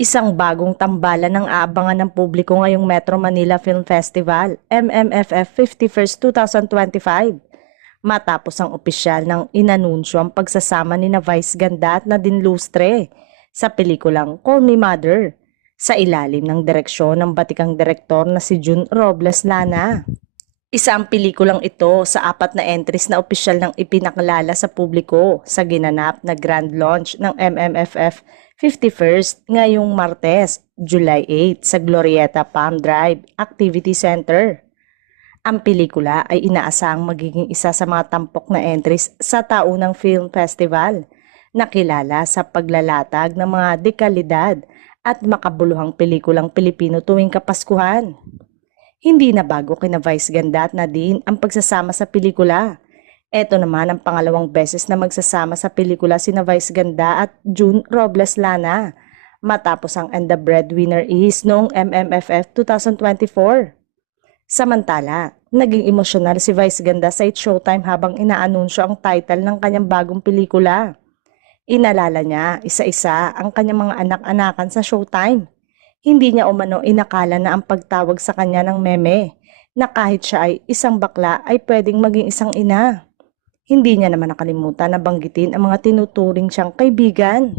Isang bagong tambalan ng aabangan ng publiko ngayong Metro Manila Film Festival, MMFF 51st 2025. Matapos ang opisyal ng inanunsyo ang pagsasama ni na Vice Ganda at Nadine Lustre sa pelikulang Call Me Mother sa ilalim ng direksyon ng batikang direktor na si June Robles Lana. Isa ang pelikulang ito sa 4 na entries na opisyal ng ipinakalala sa publiko sa ginanap na grand launch ng MMFF 51st ngayong Martes, July 8 sa Glorieta Palm Drive Activity Center. Ang pelikula ay inaasahang magiging isa sa mga tampok na entries sa taunang film festival na kilala sa paglalatag ng mga dekalidad at makabuluhang pelikulang Pilipino tuwing Kapaskuhan. Hindi na bago kina Vice Ganda at Nadine ang pagsasama sa pelikula. Ito naman ang pangalawang beses na magsasama sa pelikula sina Vice Ganda at June Robles Lana matapos ang And the Breadwinner Is noong MMFF 2024. Samantala, naging emosyonal si Vice Ganda sa It's Showtime habang inaanunsyo ang title ng kanyang bagong pelikula. Inalala niya isa-isa ang kanyang mga anak-anakan sa Showtime. Hindi niya umano inakala na ang pagtawag sa kanya ng meme na kahit siya ay isang bakla ay pwedeng maging isang ina. Hindi niya naman nakalimutan na banggitin ang mga tinuturing siyang kaibigan.